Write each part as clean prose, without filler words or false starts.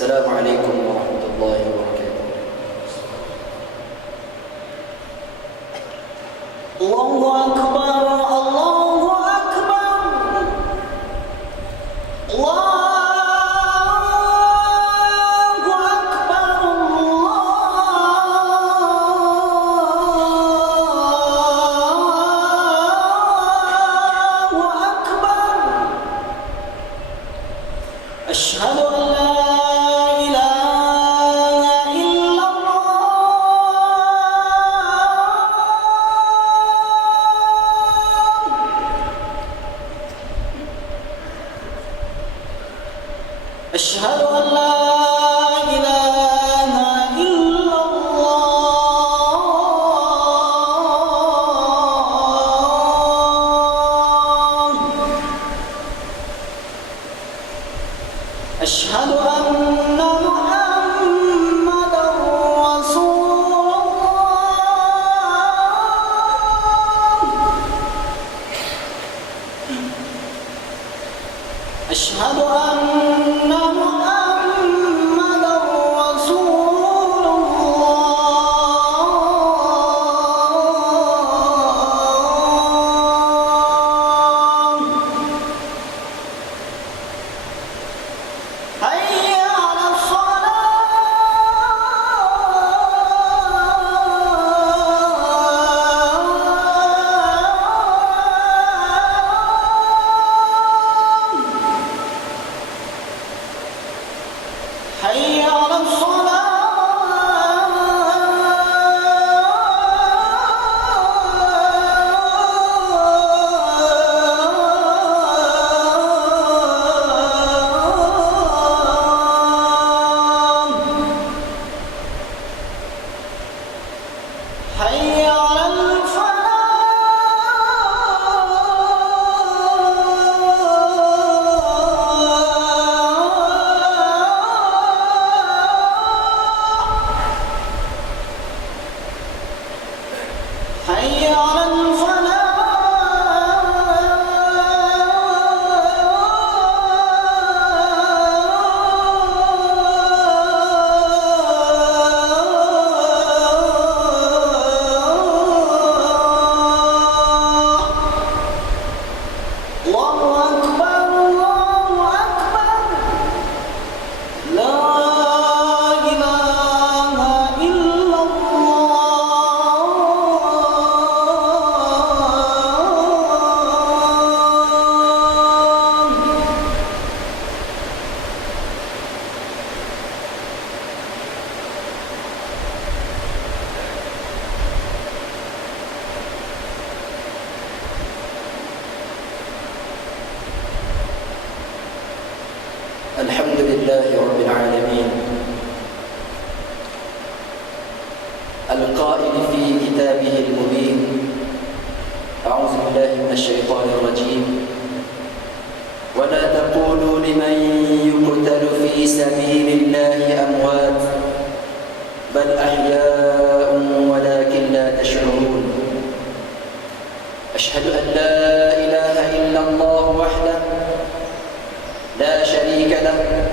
Assalamualaikum warahmatullahi wabarakatuh. Allahu Akbar, Allahu Akbar, Allahu Akbar, Allahu Akbar. Asyhadu an la أشهد أن لا إله إلا الله. أشهد أن محمدا رسول الله. أشهد أن محمدا رسول الله. حي على حي على الصلاة. حي على حي على الفلاح. الله أكبر، الله أكبر، لا إله إلا الله. الحمد لله رب العالمين القائل في كتابه المبين أعوذ بالله من الشيطان الرجيم ولا تقولوا لمن يقتل في سبيل الله أموات بل أحياء ولكن لا تشعرون أشهد أن لا إله إلا الله وحده لا شريك له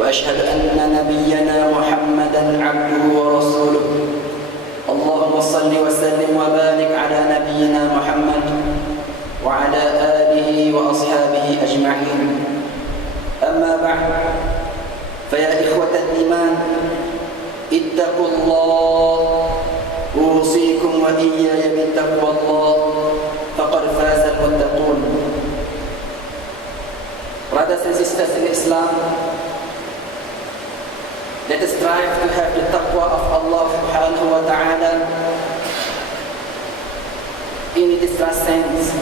وأشهد أن نبينا محمدا عبده ورسوله اللهم صل وسلم وبارك على نبينا محمد وعلى آله وأصحابه أجمعين. أما بعد فيا إخوة الإيمان اتقوا الله أوصيكم وإياي بتقوى الله فقد فاز المتقون. Brothers and sisters in Islam, let us strive to have the taqwa of Allah subhanahu wa ta'ala in its last sense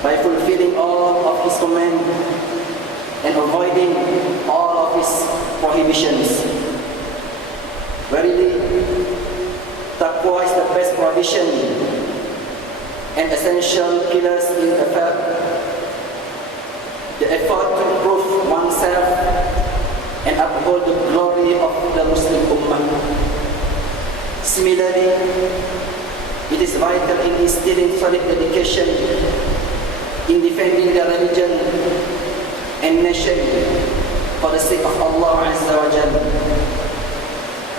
by fulfilling all of His commands and avoiding all of His prohibitions. Verily, taqwa is the best provision and essential pillars in the faith. The effort to improve oneself and uphold the glory of the Muslim Ummah. Similarly, it is vital in instilling solid dedication in defending the religion and nation for the sake of Allah Azza wa Jalla.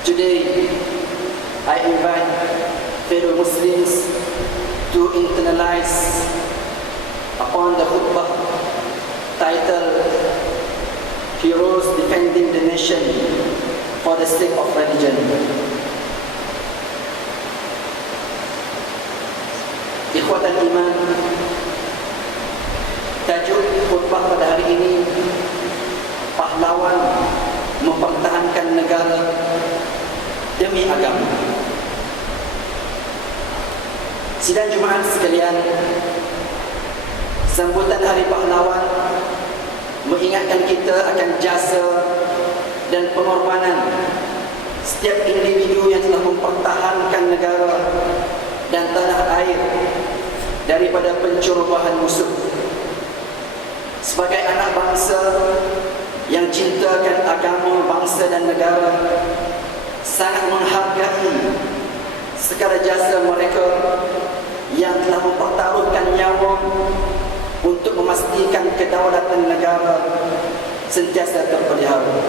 Today, I invite fellow Muslims to internalize upon the khutbah titled Heroes Defending the Nation for the Sake of Religion. Ikhwatan iman, tajuk khutbah pada hari ini, pahlawan mempertahankan negara demi agama. Sidang Jumaat sekalian, sambutan Hari Pahlawan mengingatkan kita akan jasa dan pengorbanan setiap individu yang telah mempertahankan negara dan tanah air daripada pencerobohan musuh. Sebagai anak bangsa yang cintakan agama, bangsa dan negara, sangat menghargai segala jasa mereka yang telah mempertaruhkan nyawa untuk memastikan kedaulatan negara sentiasa terpelihara.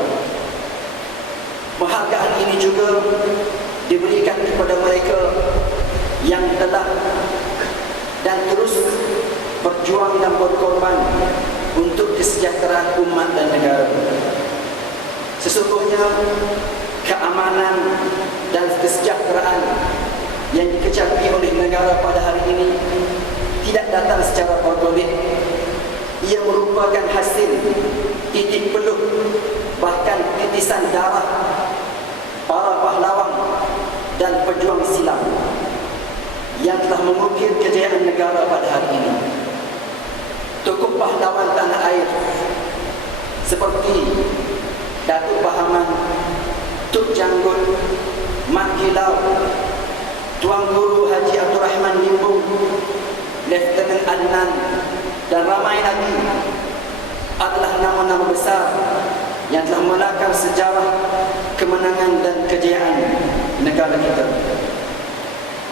Penghargaan ini juga diberikan kepada mereka yang telah dan terus berjuang dan berkorban untuk kesejahteraan umat dan negara. Sesungguhnya keamanan dan kesejahteraan yang dikecapi oleh negara pada hari ini tidak datang secara organik. Ia merupakan hasil titik peluh, bahkan titisan darah para pahlawan dan pejuang silam yang telah mengukir kejayaan negara pada hari ini. Tokoh pahlawan tanah air seperti Datuk Pahaman, Tuk Janggut, Mat Gilau, Tuan Guru Haji Abdul Rahman Limbung, Lieutenant Adnan dan ramai lagi adalah nama-nama besar yang telah melakar sejarah kemenangan dan kejayaan negara kita.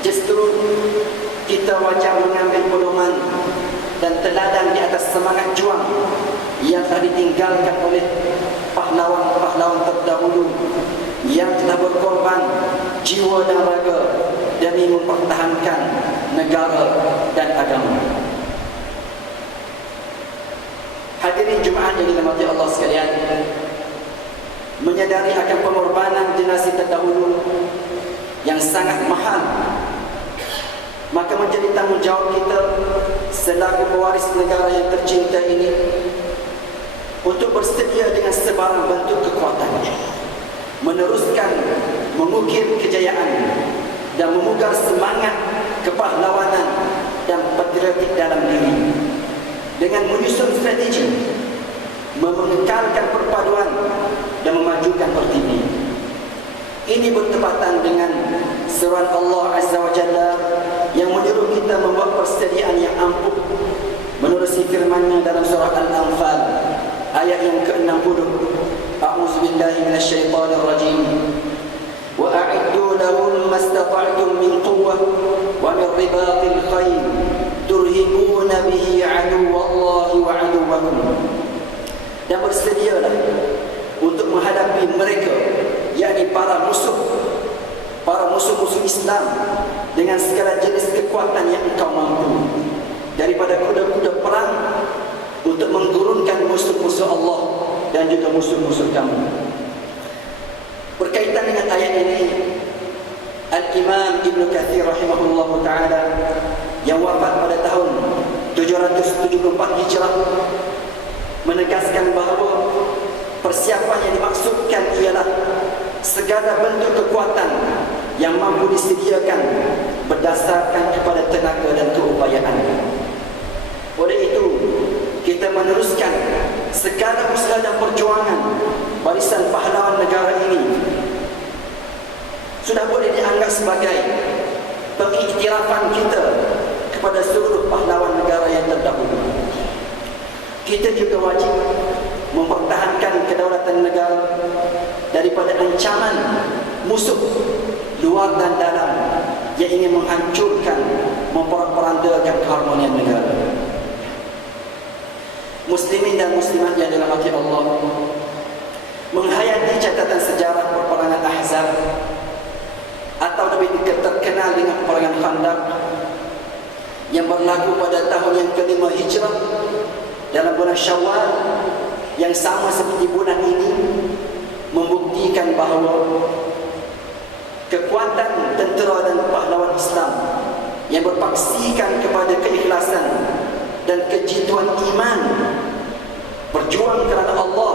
Justru kita wajib mengambil pedoman dan teladan di atas semangat juang yang telah ditinggalkan oleh pahlawan-pahlawan terdahulu yang telah berkorban jiwa dan raga demi mempertahankan negara dan agama. Hadirin Jumaat yang dirahmati Allah sekalian, menyadari akan pengorbanan generasi terdahulu yang sangat mahal, maka menjadi tanggungjawab kita selaku pewaris negara yang tercinta ini untuk bersedia dengan sebarang bentuk kekuatan, meneruskan mengukir kejayaan dan memugar semangat kepahlawanan dan patriotik dalam diri dengan menyusun strategi, mengekalkan perpaduan dan memajukan pertiwi. Ini bertepatan dengan seruan Allah Azza wa Jalla yang menyuruh kita membuat persediaan yang ampuh menerusi firman-Nya dalam surah Al-Anfal ayat yang ke-60. A'udzu billahi minasyaitonir rajim. Wa a'iddu lahum mastata'tum min quwwah wa min ribatil khayl turhibuna bihi 'aduwallahi wa 'aduwwakum. Dan bersedialah untuk menghadapi mereka, yakni para musuh-musuh Islam, dengan segala jenis kekuatan yang engkau mampu, daripada kuda-kuda perang untuk menggurunkan musuh-musuh Allah dan juga musuh-musuh kamu. Berkaitan dengan ayat ini, Al-Imam Ibn Kathir rahimahullah ta'ala yang wafat pada tahun 774 Hijrah menegaskan bahawa persiapan yang dimaksudkan ialah segala bentuk kekuatan yang mampu disediakan berdasarkan kepada tenaga dan keupayaan. Oleh itu, kita meneruskan segala usaha dan perjuangan barisan pahlawan negara ini sudah boleh dianggap sebagai pengiktirafan kita kepada seluruh pahlawan negara yang terdahulu. Kita juga wajib mempertahankan kedaulatan negara daripada ancaman musuh luar dan dalam yang ingin menghancurkan, memporak-porandakan keharmonian negara. Muslimin dan muslimat yang dirahmati Allah, menghayati catatan sejarah peperangan Ahzab atau lebih terkenal dengan peperangan Khandaq yang berlaku pada tahun yang ke-5 Hijrah dalam bulan Syawal, yang sama seperti bulan ini membuktikan bahawa kekuatan tentera dan pahlawan Islam yang berpaksikan kepada keikhlasan dan kejituan iman berjuang kerana Allah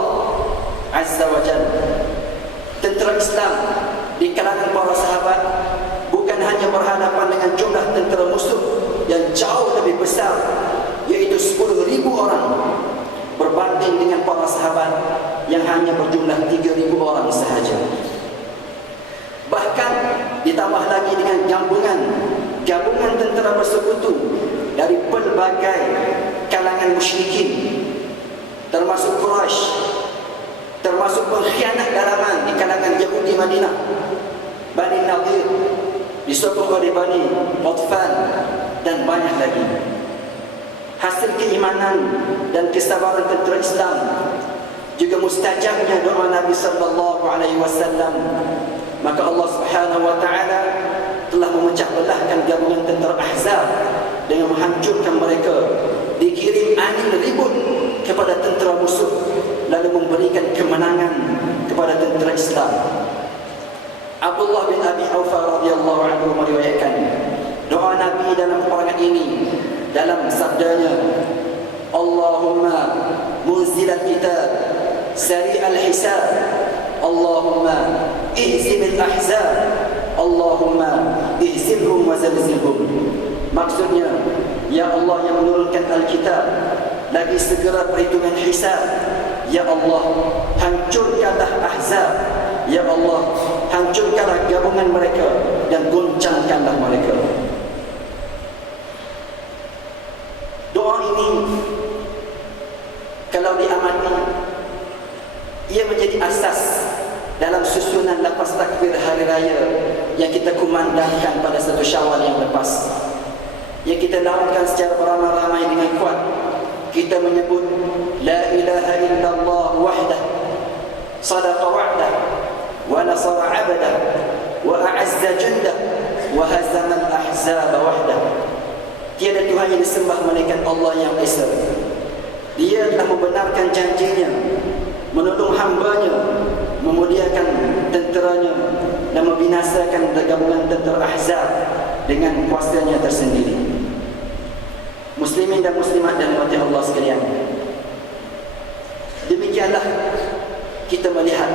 Azza wa Jalla. Tentera Islam di kalangan para sahabat bukan hanya berhadapan dengan jumlah tentera musuh yang jauh lebih besar, iaitu 10,000 orang, berbanding dengan para sahabat yang hanya berjumlah 3,000 orang sahaja. Bahkan ditambah lagi dengan gabungan tentera bersekutu dari pelbagai kalangan musyrikin, termasuk Quraisy, termasuk pengkhianat dalaman di kalangan Yahudi Madinah, Bani Nadir, disokong oleh Bani Ghatfan, dan banyak lagi. Hasil keimanan dan kesabaran tentera Islam juga mustajabnya doa Nabi sallallahu alaihi wasallam. Maka Allah Subhanahu wa taala telah memecah belahkan gabungan tentera Ahzab dengan menghancurkan mereka. Dikirim angin ribut kepada tentera musuh, lalu memberikan kemenangan kepada tentera Islam. Abdullah bin Abi Aufa radhiyallahu anhu meriwayatkan doa Nabi dalam peperangan ini dalam sabdanya, Allahumma munzilal kitab sari'al hisab, Allahumma ihzimil ahzab, Allahumma ihzimhum wa zalzilhum. Maksudnya, ya Allah yang menurunkan Alkitab, lagi segera perhitungan hisab, ya Allah hancurkanlah ahzab, ya Allah hancurkanlah gabungan mereka dan goncangkanlah mereka. Doa ini kalau diamati, ia menjadi asas dalam susunan lafaz takbir hari raya yang kita kumandangkan pada 1 Syawal yang lepas, yang kita laungkan secara beramai-ramai dengan kuat. Kita menyebut la ilaha illallah wahdah sadaqa wa'dah wa nasara 'abdah wa a'azza jundah wa hazama al-ahzaba wahdah. Tiada Tuhan yang disembah melainkan Allah yang Esa. Dia telah membenarkan janjinya, menolong hambanya, memuliakan tenteranya, dan membinasakan gabungan tentera Ahzab dengan kuasanya tersendiri. Muslimin dan muslimat dan umat Allah sekalian, demikianlah kita melihat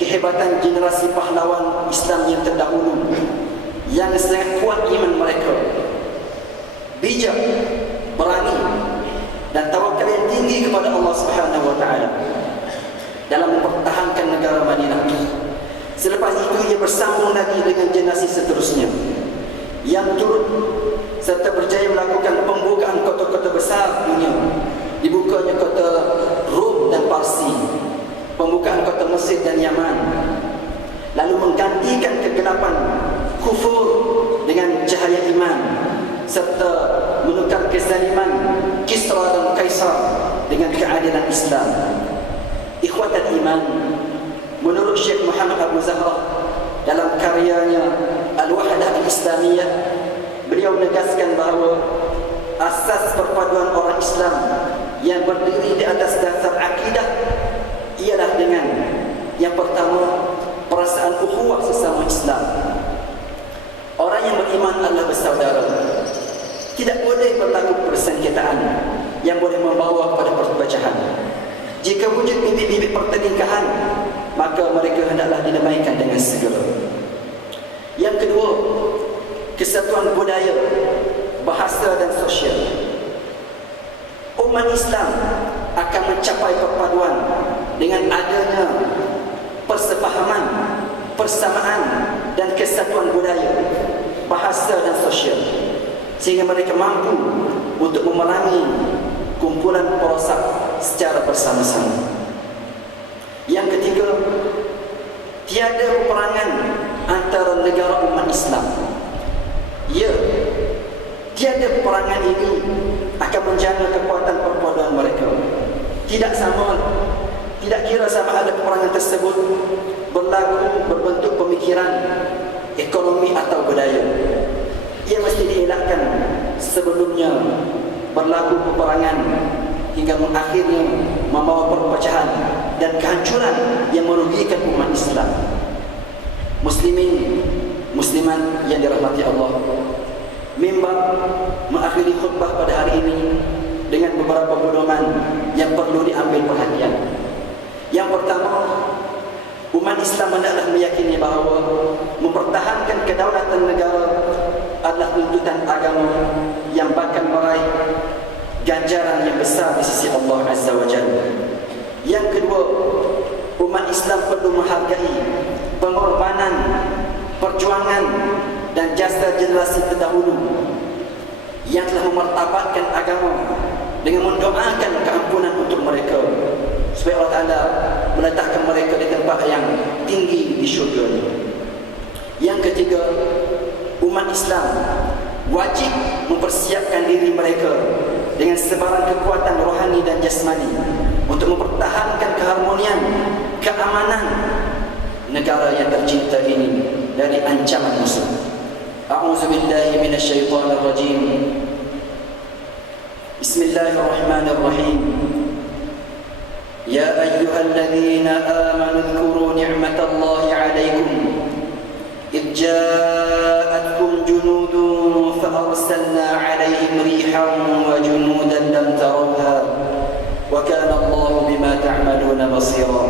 kehebatan generasi pahlawan Islam yang terdahulu, yang sangat kuat iman mereka, bijak, berani, dan tawakal yang tinggi kepada Allah Subhanahu wa taala dalam mempertahankan negara Madinah. Selepas itu ia bersambung lagi dengan generasi seterusnya yang turut serta berjaya melakukan pembukaan kota-kota besar dunia. Dibukanya kota Rom dan Parsi, pembukaan kota Mesir dan Yaman, lalu menggantikan kegelapan kufur dengan cahaya iman, serta menukar kezaliman Kisra dan Kaisar dengan keadilan Islam. Ikhwatal iman, menurut Syekh Muhammad Abu Zahra dalam karyanya Al-Wahdah Al-Islamiyah, beliau menegaskan bahawa asas perpaduan orang Islam yang berdiri di atas dasar akidah ialah dengan yang pertama, perasaan ukhuwah sesama Islam. Orang yang beriman adalah bersaudara. Tidak boleh berlaku persengketaan yang boleh membawa kepada perpecahan. Jika wujud bibit-bibit pertelingkahan, maka mereka hendaklah didamaikan dengan segera. Yang kedua, kesatuan budaya, bahasa dan sosial. Umat Islam akan mencapai perpaduan dengan adanya persefahaman, persamaan dan kesatuan budaya, bahasa dan sosial, sehingga mereka mampu untuk memerangi kumpulan perosak secara bersama-sama. Yang ketiga, tiada peperangan antara negara umat Islam. Ya, tiada peperangan ini akan menjaga kekuatan perpaduan mereka. Tidak sama Tidak kira sama ada peperangan tersebut berlaku berbentuk pemikiran, ekonomi atau budaya, ia mesti dielakkan sebelumnya berlaku peperangan hingga akhirnya membawa perpecahan dan kehancuran yang merugikan umat Islam. Muslimin, muslimat yang dirahmati Allah, mimbar mengakhiri khutbah pada hari ini dengan beberapa pedoman yang perlu diambil perhatian. Yang pertama, umat Islam hendaklah meyakini bahawa mempertahankan kedaulatan negara adalah tuntutan agama yang bakal meraih ganjaran yang besar di sisi Allah Azza wa Jalla. Yang kedua, umat Islam perlu menghargai pengorbanan, perjuangan dan jasa generasi terdahulu yang telah memartabatkan agama dengan mendoakan keampunan untuk mereka, supaya Allah Ta'ala meletakkan mereka di tempat yang tinggi di syurga. Yang ketiga, umat Islam wajib mempersiapkan diri mereka dengan sebarang kekuatan rohani dan jasmani untuk mempertahankan keharmonian, keamanan negara yang tercinta ini dari ancaman musuh. A'udzubillahi minasyaitonirrajim. Bismillahirrahmanirrahim. Ya ayyuhalladzina amanu dzkuru ni'matallahi 'alaikum idh ja'atkum junudun fa arsalna 'alaihim rihan wa junudan lam tarawha wa kana Allahu bima ta'maluna basira.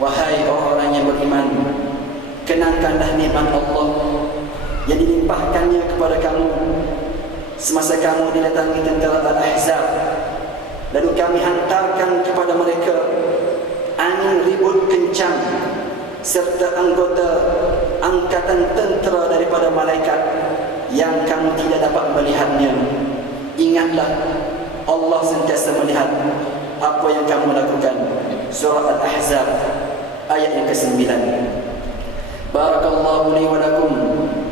Wahai orang yang beriman, kenangkanlah nikmat Allah yang dilimpahkannya kepada kamu semasa kamu didatangi tentera Al-Ahzab. Lalu kami hantarkan kepada mereka angin ribut kencang serta anggota angkatan tentera daripada malaikat yang kamu tidak dapat melihatnya. Ingatlah, Allah sentiasa melihat apa yang kamu lakukan. Surah Al-Ahzab ayat yang ke-9. Barakallahu li wa lakum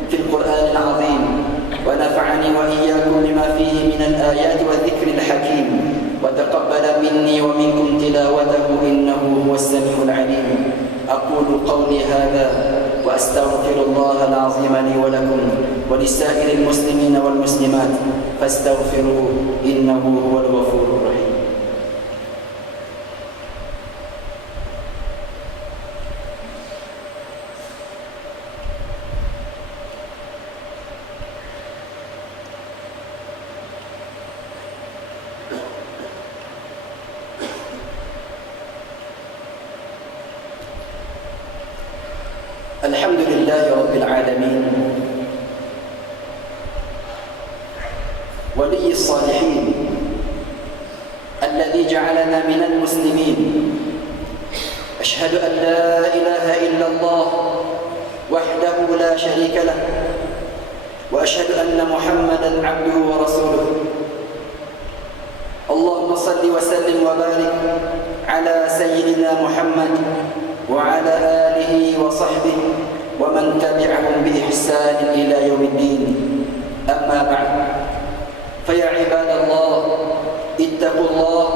fil Qur'anil azim wa nafa'ani wa iyyakum lima fihi minal ayati wa dhikril hakim wa taqabbala minni wa minkum tilawatahu innahu huwas samiul alim. Aqulu qawli hadha wa astaghfirullaha al-azim li wa lakum wa lisa'iril muslimina wal muslimat fastaghfiruhu innahu huwal ghafurur rahim. Alhamdulillahi Rabbil Alamin, Waliyyi Salihin, Alladhi ja'alana minal muslimin. Ashhadu an la ilaha illallah wahdahu la sharika lah wa ashhadu anna Muhammadan abduhu wa rasuluh. Allahumma salli wa sallim wa barik ala sayyidina Muhammad وعلى آله وصحبه ومن تبعهم بإحسان إلى يوم الدين. أما بعد، فيا عباد الله اتقوا الله،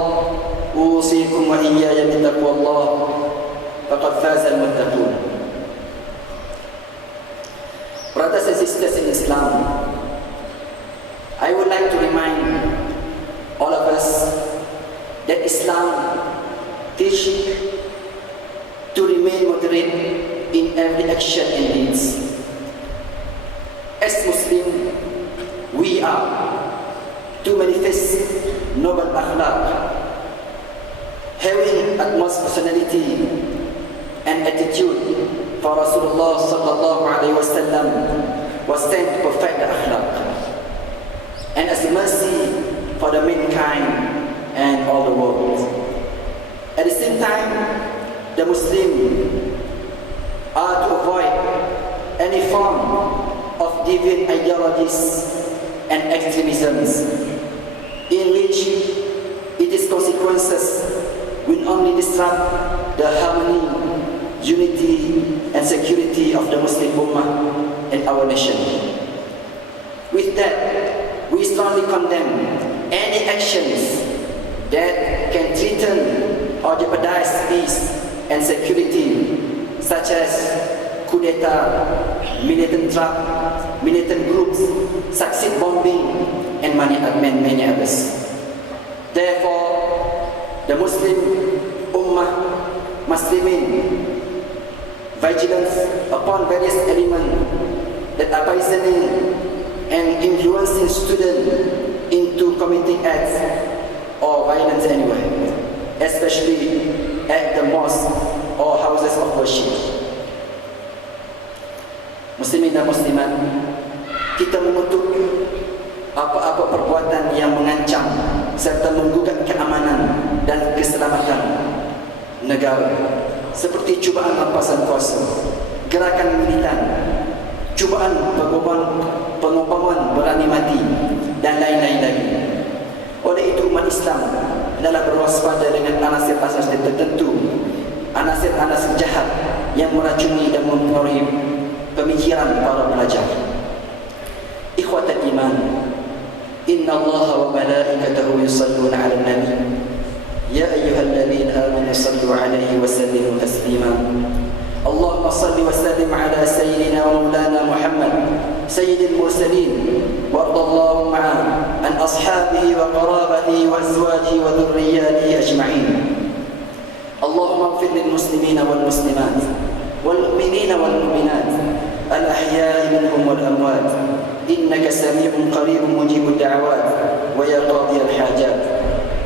أوصيكم وإياي بتقوى الله، فقد فاز المتقون. Brothers and sisters in Islam, I would like to remind all of us that Islam teaches to remain moderate in every action and deeds. As Muslim, we are to manifest noble akhlaq, having utmost personality and attitude, for Rasulullah sallallahu alaihi wasallam was sent to perfect the akhlaq, and as a mercy for the mankind and all the world. At the same time, the Muslim are to avoid any form of deviant ideologies and extremisms in which its consequences will only disrupt the harmony, unity and security of the Muslim Ummah and our nation. With that, we strongly condemn any actions that can threaten or jeopardize peace and security, such as coup d'etat, militant groups, suicide bombing, and many others. Therefore, the Muslim Muslimin vigilance upon various elements that are poisoning and influencing students into committing acts or violence anywhere, especially at the mosque or houses of worship. Muslimin dan muslimat, kita mengutuk apa-apa perbuatan yang mengancam serta menggugat keamanan dan keselamatan negara, seperti cubaan rampasan kuasa, gerakan militan, cubaan pengoboman berani mati, dan lain-lain lagi. Oleh itu, umat Islam adalah berwaspada dengan anasir-anasir tertentu, anasir-anasir jahat yang meracuni dan mempengaruhi pemikiran para pelajar. Ikhwatal iman, inna Allah wa malaikatahu yusalluna 'alan nabi ya ayyuhalladzina amanu sallu 'alaihi wa sallimu taslima. Allahumma salli wa sallim 'ala sayyidina wa maulana Muhammad sayyidil mursalin wa radallahu an ashabihi wa qarabatihi wa azwajihi wa dhurriyyatihi ajma'in. Allahumma ighfir lil muslimina wal muslimat wal mu'minina wal mu'minat al ahya'i minhum wal amwat innaka sami'un qaribun mujibud da'awat wa ya qadiyal hajat.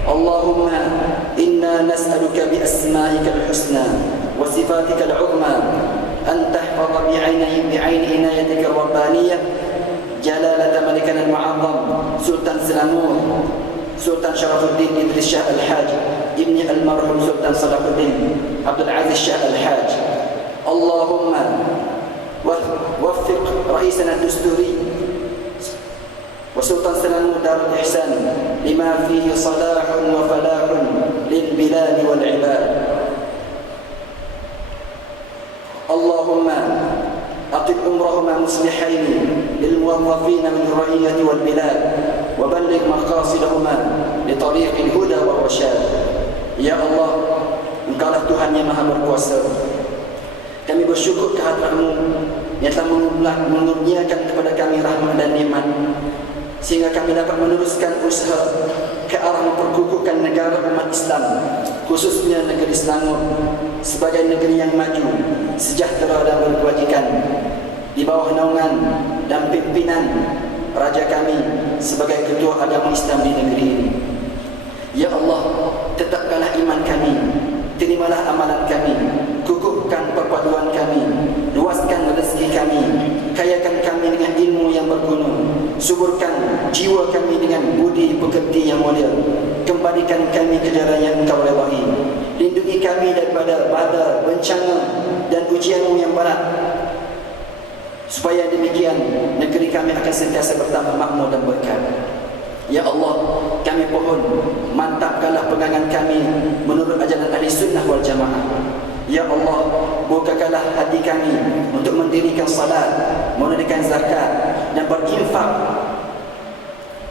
Allahumma inna nas'aluka bi asma'ika al-husna wa sifatika al-'uzma an tahfaza bi'ayni inayatika ar-rabbaniyah jalalata malikana al-mu'azzam Sultan Selangor Sultan Sharafuddin Idris Shah Al-Haj ibni al-marhum Sultan Salahuddin Abdul Aziz Shah Al-Haj. Allahumma waffiq raisana ad-dusturi وسلطان سلام دار الإحسان لما فيه صلاح وفلاح للبلاد والعباد. اللهم أقم أمرهما مصلحين للموظفين من الرعية والبلاد وبلغ مقاصدهما لطريق الهدى والرشاد. Ya Allah, Engkaulah Tuhan yang Maha Berkuasa. Kami bersyukur kehadirat-Mu yang telah menuruniakan kepada kami rahmat dan nikmat, sehingga kami dapat meneruskan usaha ke arah memperkukuhkan negara umat Islam, khususnya negeri Selangor, sebagai negeri yang maju, sejahtera dan berkebajikan, di bawah naungan dan pimpinan Raja kami sebagai ketua agama Islam di negeri ini. Ya Allah, tetapkanlah iman kami, terimalah amalan kami, kukuhkan perpaduan kami, luaskan rezeki kami, kayakan kami dengan ilmu yang berguna, suburkan jiwa kami dengan budi pekerti yang mulia, kembalikan kami ke jalan yang Engkau redai, lindungi kami daripada bala, bencana dan ujian-Mu yang berat, supaya demikian negeri kami akan sentiasa bertambah makmur dan berkat. Ya Allah, kami pohon mantapkanlah pegangan kami menurut ajaran ahli sunnah wal jamaah. Ya Allah, bukakanlah hati kami untuk mendirikan salat, menunaikan zakat dan berinfak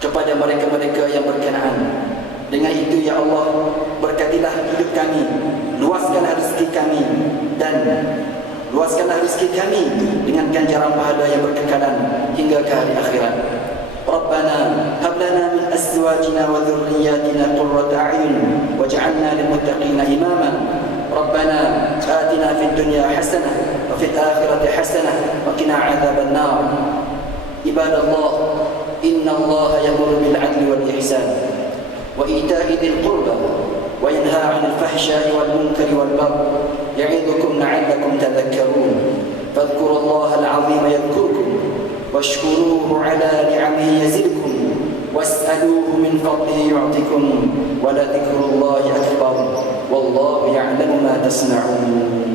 kepada mereka-mereka yang berkenaan. Dengan itu ya Allah, berkatilah hidup kami, luaskanlah rezeki kami dan luaskanlah rezeki kami dengan ganjaran pahala yang berkekalan hingga ke hari akhirat. ربنا هب لنا من أزواجنا وذرياتنا قرة أعين واجعلنا للمتقين إماما ربنا آتنا في الدنيا حسنة وفي الآخرة حسنة وقنا عذاب النار. عباد الله، إن الله يأمر بالعدل والإحسان وإيتاء ذي القربى وينهى عن الفحشاء والمنكر والبغي يعظكم لعلكم تذكرون. فاذكروا الله العظيم يذكركم واشكروه على نعمه يزدكم واسألوه من فضله يعطكم ولذكر الله أكبر والله يعلم ما تصنعون.